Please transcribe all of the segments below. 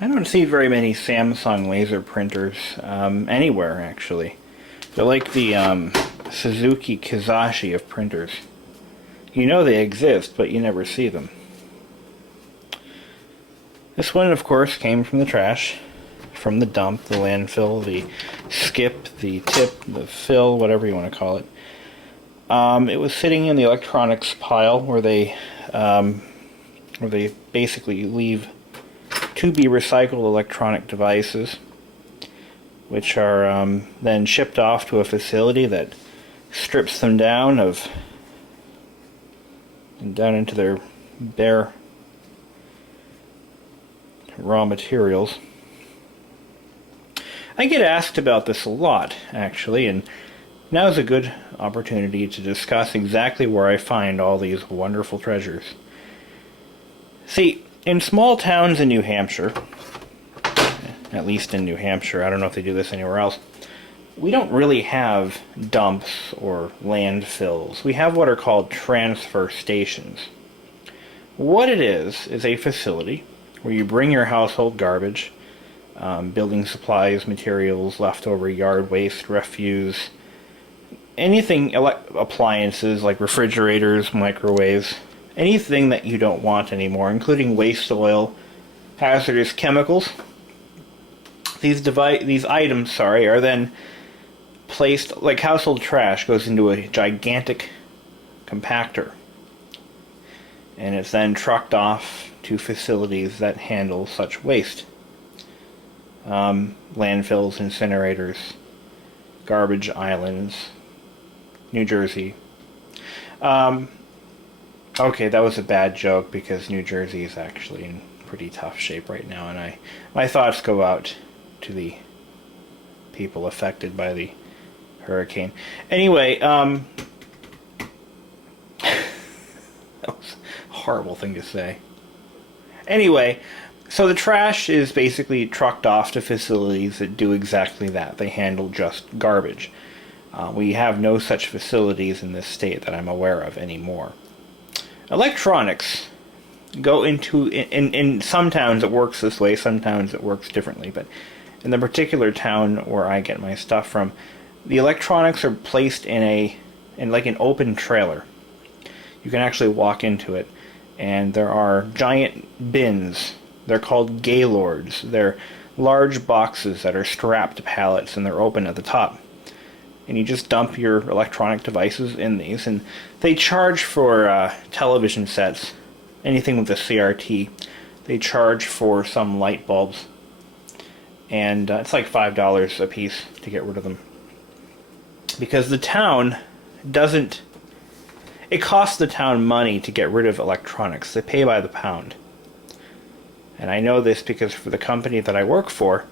I don't see very many Samsung laser printers anywhere, actually. They're like the Suzuki Kizashi of printers. You know they exist, but you never see them. This one, of course, came from the trash, from the dump, the landfill, the skip, the tip, the fill, whatever you want to call it. It was sitting in the electronics pile where they basically leave to be recycled electronic devices, which are then shipped off to a facility that strips them down into their bare raw materials. I get asked about this a lot, actually, and now is a good opportunity to discuss exactly where I find all these wonderful treasures. See, in small towns in New Hampshire, at least in New Hampshire, I don't know if they do this anywhere else, we don't really have dumps or landfills. We have what are called transfer stations. What it is a facility where you bring your household garbage, building supplies, materials, leftover yard waste, refuse, anything, appliances like refrigerators, microwaves, anything that you don't want anymore, including waste oil, hazardous chemicals. These items, are then placed, like household trash goes into a gigantic compactor, and it's then trucked off to facilities that handle such waste. Landfills, incinerators, garbage islands, New Jersey. Okay, that was a bad joke because New Jersey is actually in pretty tough shape right now, and my thoughts go out to the people affected by the hurricane. Anyway, that was a horrible thing to say. Anyway, so the trash is basically trucked off to facilities that do exactly that. They handle just garbage. We have no such facilities in this state that I'm aware of anymore. Electronics go into, in some towns it works this way, some towns it works differently, but in the particular town where I get my stuff from, the electronics are placed in like an open trailer. You can actually walk into it, and there are giant bins. They're called gaylords. They're large boxes that are strapped to pallets, and they're open at the top. And you just dump your electronic devices in these, and they charge for television sets, anything with a CRT. They charge for some light bulbs, and it's like $5 a piece to get rid of them. Because the town doesn't... It costs the town money to get rid of electronics. They pay by the pound. And I know this because for the company that I work for,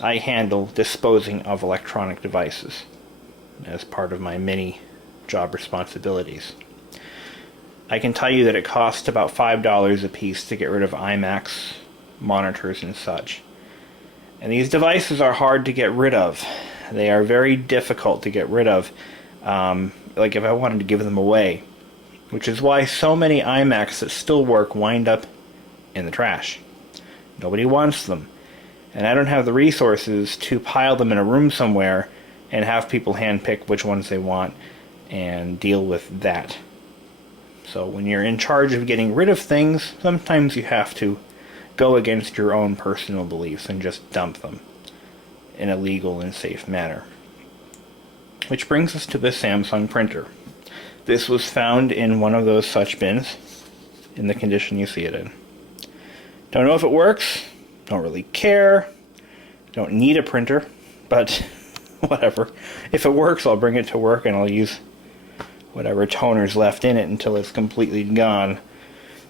I handle disposing of electronic devices as part of my many job responsibilities. I can tell you that it costs about $5 a piece to get rid of IMAX monitors and such. And these devices are hard to get rid of. They are very difficult to get rid of, like if I wanted to give them away. Which is why so many iMacs that still work wind up in the trash. Nobody wants them. And I don't have the resources to pile them in a room somewhere and have people handpick which ones they want and deal with that. So when you're in charge of getting rid of things, sometimes you have to go against your own personal beliefs and just dump them in a legal and safe manner. Which brings us to the Samsung printer. This was found in one of those such bins, in the condition you see it in. Don't know if it works, don't really care, don't need a printer, but whatever. If it works, I'll bring it to work and I'll use whatever toner's left in it until it's completely gone.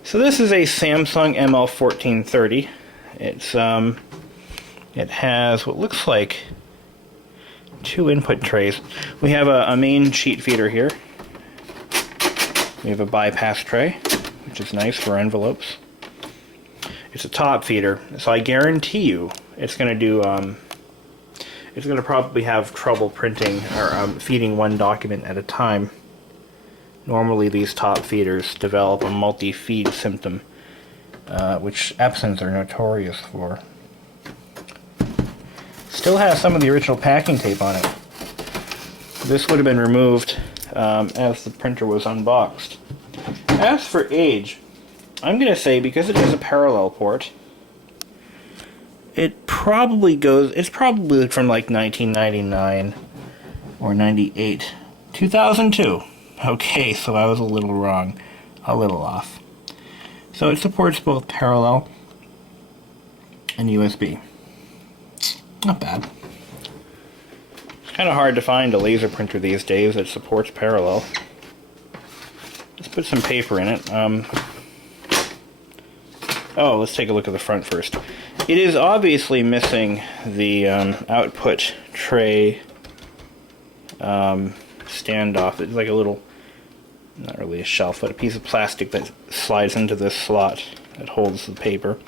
So this is a Samsung ML1430. It has what looks like 2 input trays. We have a main sheet feeder here. We have a bypass tray, which is nice for envelopes. It's a top feeder, so I guarantee you it's going to do. It's going to probably have trouble printing or feeding one document at a time. Normally, these top feeders develop a multi-feed symptom, which Epsons are notorious for. Still has some of the original packing tape on it. This would have been removed as the printer was unboxed. As for age, I'm going to say because it is a parallel port, it's probably from like 1999 or 98. 2002. Okay, so I was a little wrong. A little off. So it supports both parallel and USB. Not bad. It's kind of hard to find a laser printer these days that supports parallel. Let's put some paper in it. Oh, let's take a look at the front first. It is obviously missing the output tray standoff. It's like a little, not really a shelf, but a piece of plastic that slides into this slot that holds the paper.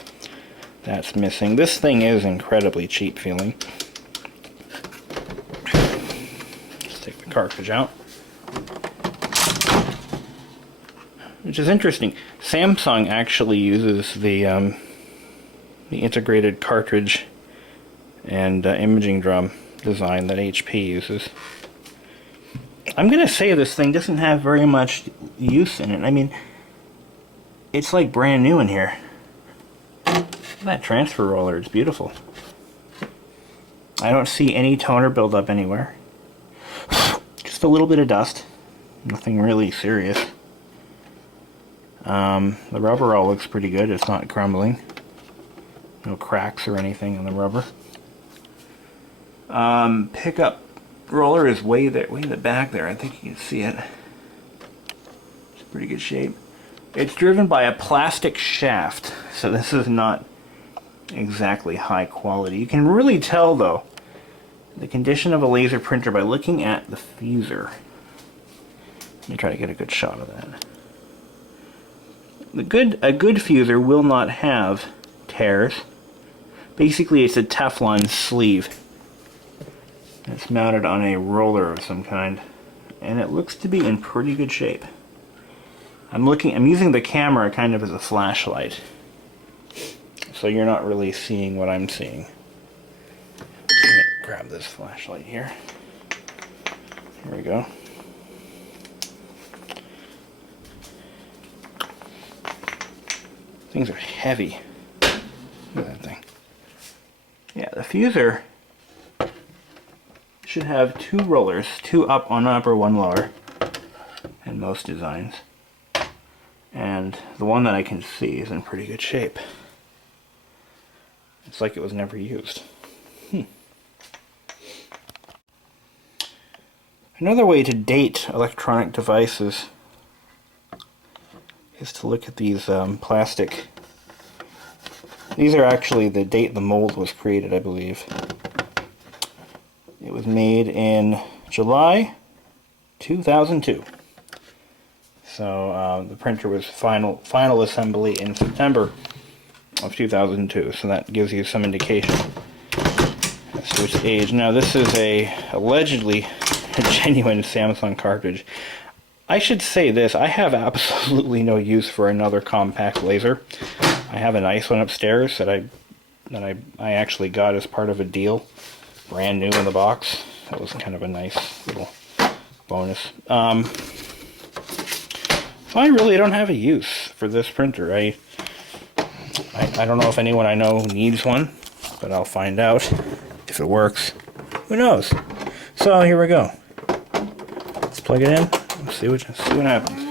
That's missing. This thing is incredibly cheap feeling. Let's take the cartridge out. Which is interesting. Samsung actually uses the integrated cartridge and imaging drum design that HP uses. I'm gonna say this thing doesn't have very much use in it. I mean, it's like brand new in here. That transfer roller is beautiful. I don't see any toner buildup anywhere. Just a little bit of dust. Nothing really serious. The rubber all looks pretty good. It's not crumbling. No cracks or anything on the rubber. Pickup roller is way in the back there. I think you can see it. It's in pretty good shape. It's driven by a plastic shaft, so this is not exactly high quality. You can really tell though the condition of a laser printer by looking at the fuser. Let me try to get a good shot of that. A good fuser will not have tears. Basically, it's a Teflon sleeve. It's mounted on a roller of some kind, and it looks to be in pretty good shape. I'm using the camera kind of as a flashlight, so you're not really seeing what I'm seeing. Let me grab this flashlight here. Here we go. Things are heavy. Look at that thing. Yeah, the fuser should have two rollers, one upper, one lower, in most designs. And the one that I can see is in pretty good shape. It's like it was never used. Another way to date electronic devices is to look at these plastic. These are actually the date the mold was created, I believe. It was made in July 2002. So the printer was final assembly in September of 2002. So that gives you some indication as to its age. Now this is allegedly a genuine Samsung cartridge. I should say this, I have absolutely no use for another compact laser. I have a nice one upstairs that I actually got as part of a deal, brand new in the box. That was kind of a nice little bonus. So I really don't have a use for this printer. I don't know if anyone I know needs one, but I'll find out if it works. Who knows? So here we go. Let's plug it in. Let's see what happens.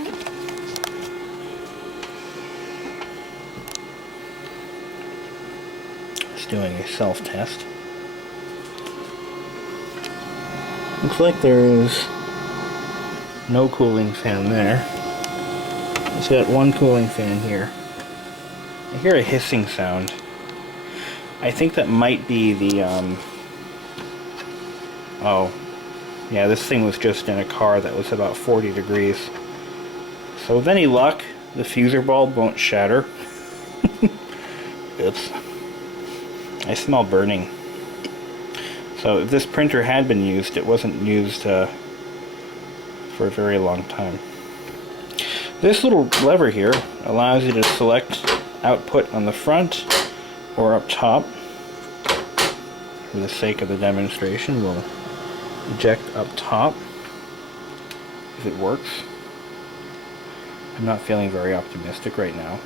It's doing a self-test. Looks like there is no cooling fan there. It's got one cooling fan here. I hear a hissing sound. I think that might be the, oh, yeah, this thing was just in a car that was about 40 degrees. So with any luck, the fuser bulb won't shatter. Oops. I smell burning. So if this printer had been used, it wasn't used for a very long time. This little lever here allows you to select output on the front or up top. for the sake of the demonstration, we'll eject up top if it works. I'm not feeling very optimistic right now.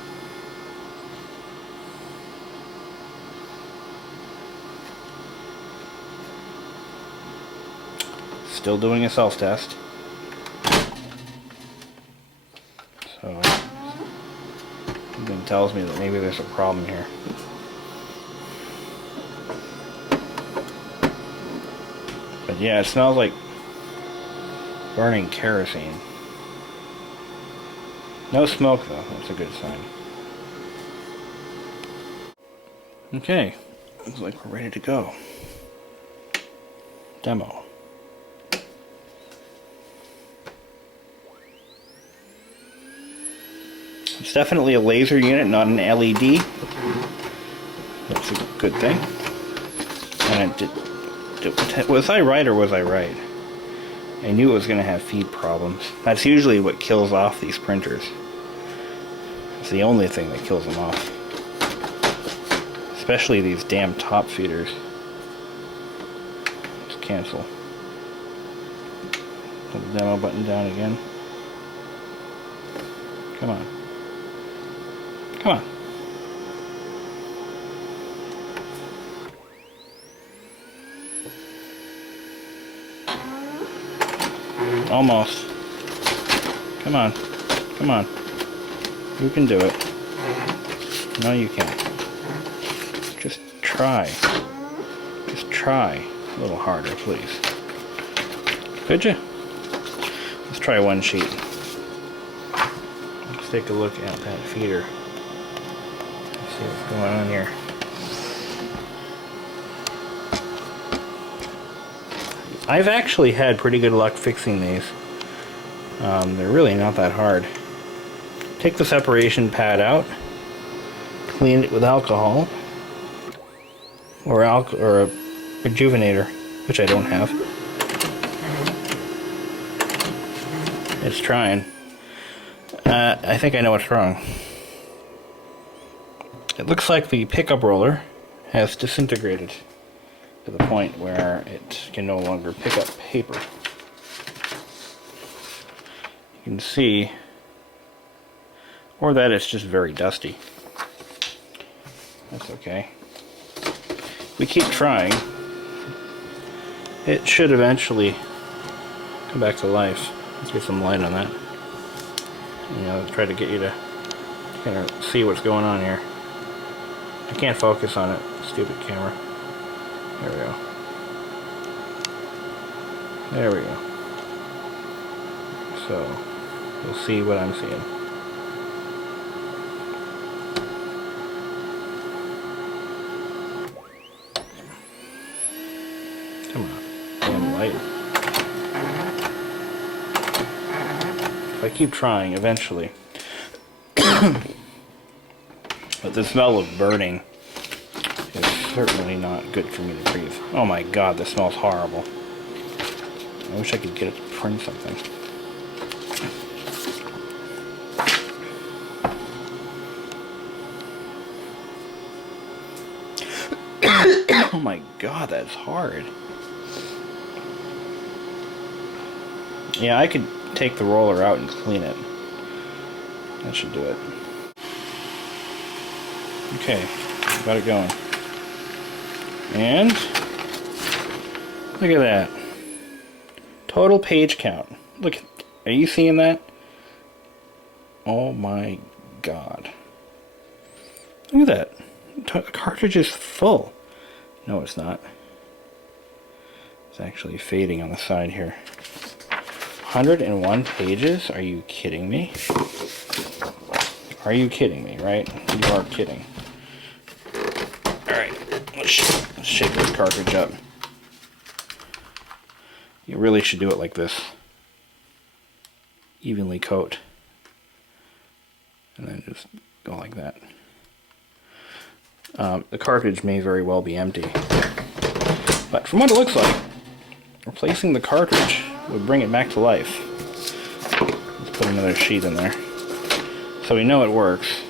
Still doing a self-test. So something tells me that maybe there's a problem here. But yeah, it smells like burning kerosene. No smoke though, that's a good sign. Okay, looks like we're ready to go. Demo. It's definitely a laser unit, not an LED. That's a good thing. And was I right or was I right? I knew it was going to have feed problems. That's usually what kills off these printers. It's the only thing that kills them off. Especially these damn top feeders. Let's cancel. Put the demo button down again. Come on. Come on. Almost. Come on. Come on. You can do it. No, you can't. Just try. Just try a little harder, please. Could you? Let's try one sheet. Let's take a look at that feeder. See what's going on here. I've actually had pretty good luck fixing these. They're really not that hard. Take the separation pad out, clean it with alcohol, or a rejuvenator, which I don't have. It's trying. I think I know what's wrong. It looks like the pickup roller has disintegrated to the point where it can no longer pick up paper. You can see, or that it's just very dusty. That's okay. We keep trying. It should eventually come back to life. Let's get some light on that. You know, try to get you to kind of see what's going on here. I can't focus on it. Stupid camera. There we go. There we go. So, you'll see what I'm seeing. Come on. Damn light. If I keep trying, eventually. But the smell of burning is certainly not good for me to breathe. Oh my god, this smells horrible. I wish I could get it to print something. Oh my god, that's hard. Yeah, I could take the roller out and clean it. That should do it. Okay, got it going. And look at that. Total page count. Look, are you seeing that? Oh my god. Look at that. The cartridge is full. No, it's not. It's actually fading on the side here. 101 pages? Are you kidding me? Are you kidding me, right? You are kidding. Alright, let's shake this cartridge up. You really should do it like this. Evenly coat. And then just go like that. The cartridge may very well be empty. But from what it looks like, replacing the cartridge would bring it back to life. Let's put another sheet in there. So we know it works.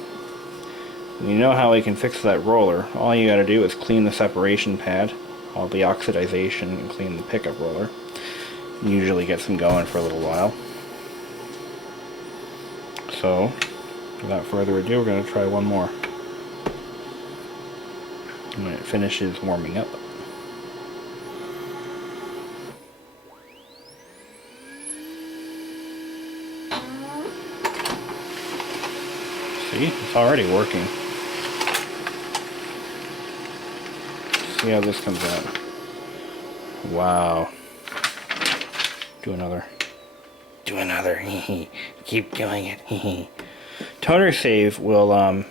We know how we can fix that roller. All you gotta do is clean the separation pad all the oxidization and clean the pickup roller. Usually gets them going for a little while. So, without further ado, we're going to try one more. When it finishes warming up. See, it's already working. See how this comes out. Wow. Do another. Do another. Keep doing it. Toner save will, I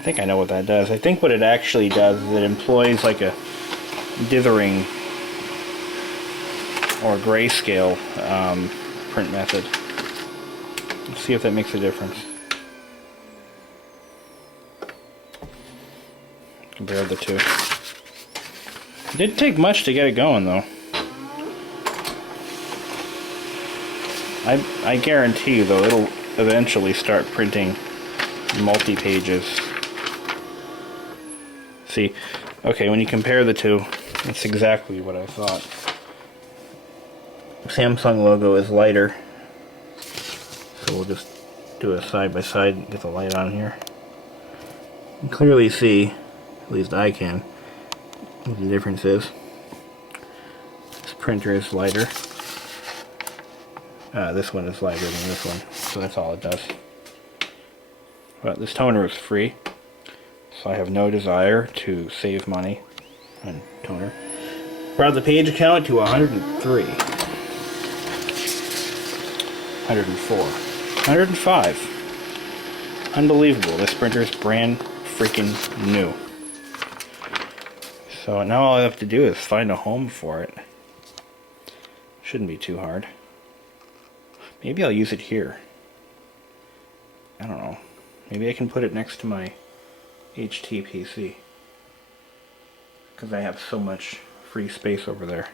think I know what that does. I think what it actually does is it employs like a dithering or grayscale print method. Let's see if that makes a difference. Compare the two. It didn't take much to get it going though. I guarantee you though it'll eventually start printing multi-pages. See, okay, when you compare the two, it's exactly what I thought. Samsung logo is lighter, so we'll just do a side by side and get the light on here. You can clearly see, at least I can, what the difference is. This printer is lighter. This one is lighter than this one, so that's all it does. But this toner is free, so I have no desire to save money on toner. Brought the page count to 103, 104, 105. Unbelievable, this printer is brand freaking new. So now all I have to do is find a home for it. Shouldn't be too hard. Maybe I'll use it here. I don't know. Maybe I can put it next to my HTPC. Because I have so much free space over there.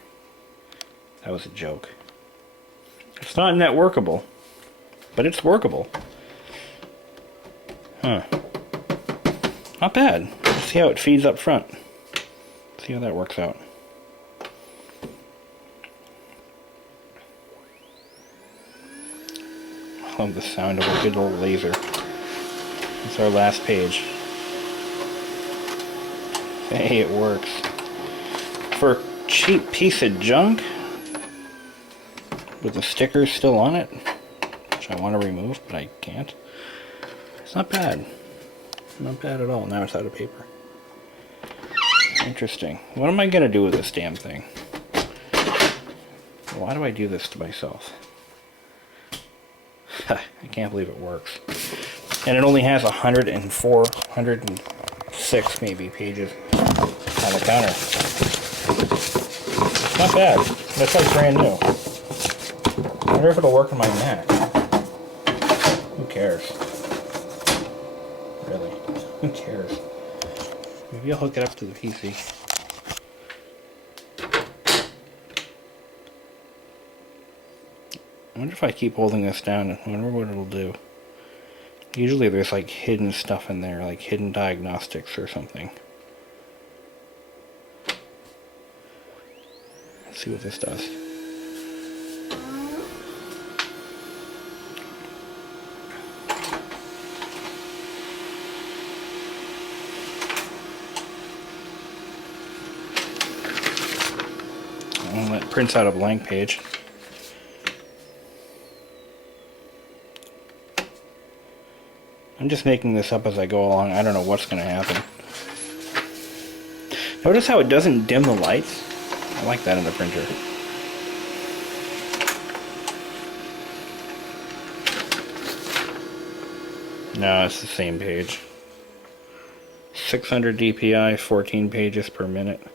That was a joke. It's not net workable, but it's workable. Huh. Not bad. Let's see how it feeds up front. See how that works out. I love the sound of a good old laser. It's our last page. Hey, it works. For a cheap piece of junk, with the stickers still on it, which I want to remove, but I can't. It's not bad. Not bad at all. Now it's out of paper. Interesting. What am I going to do with this damn thing? Why do I do this to myself? I can't believe it works. And it only has 104, 106 maybe pages on the counter. Not bad. That's like brand new. I wonder if it'll work on my Mac. Who cares? Really? Who cares? Maybe I'll hook it up to the PC. I wonder if I keep holding this down, I wonder what it'll do. Usually there's like hidden stuff in there, like hidden diagnostics or something. Let's see what this does. And it prints out a blank page. I'm just making this up as I go along. I don't know what's going to happen. Notice how it doesn't dim the lights? I like that in the printer. No, it's the same page. 600 DPI, 14 pages per minute.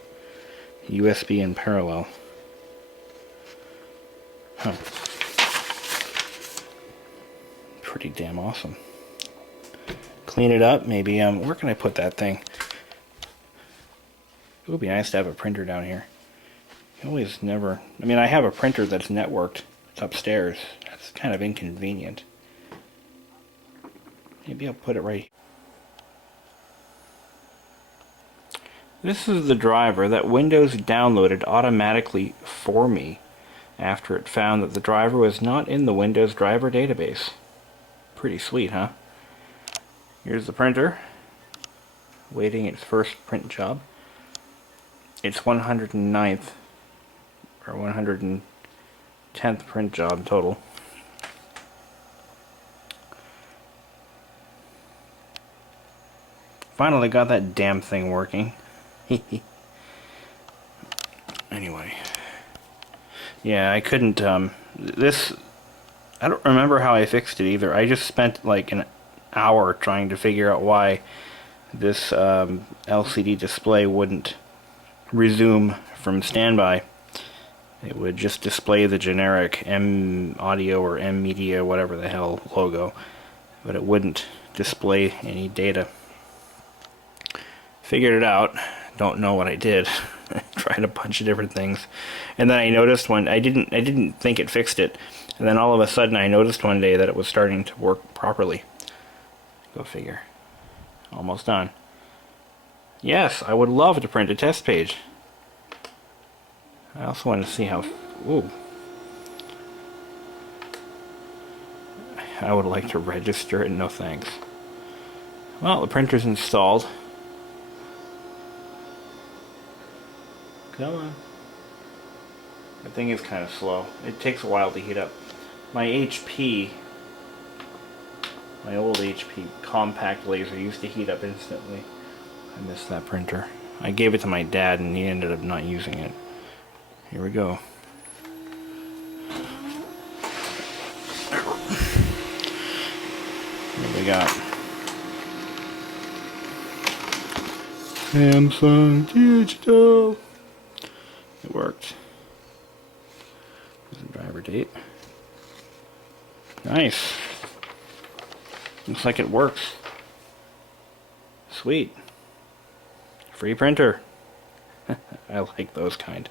USB in parallel. Huh. Pretty damn awesome. Clean it up, maybe. Where can I put that thing? It would be nice to have a printer down here. You always never... I mean, I have a printer that's networked. It's upstairs. That's kind of inconvenient. Maybe I'll put it right... This is the driver that Windows downloaded automatically for me after it found that the driver was not in the Windows driver database. Pretty sweet, huh? Here's the printer, waiting its first print job. It's 109th or 110th print job total. Finally got that damn thing working. Anyway. Yeah, I couldn't, this, I don't remember how I fixed it either. I just spent like an hour trying to figure out why this LCD display wouldn't resume from standby. It would just display the generic M Audio or M Media, whatever the hell logo, but it wouldn't display any data. Figured it out. Don't know what I did. Tried a bunch of different things, and then I noticed one. I didn't think it fixed it, and then all of a sudden I noticed one day that it was starting to work properly. Go figure. Almost done. Yes, I would love to print a test page. I also want to see how. Ooh. I would like to register it. No thanks. Well, the printer's installed. Come on. The thing is kind of slow. It takes a while to heat up. My HP, my old HP compact laser used to heat up instantly. I miss that printer. I gave it to my dad and he ended up not using it. Here we go. What we got? Samsung Digital. It worked. There's the driver date. Nice. Looks like it works. Sweet. Free printer. I like those kind.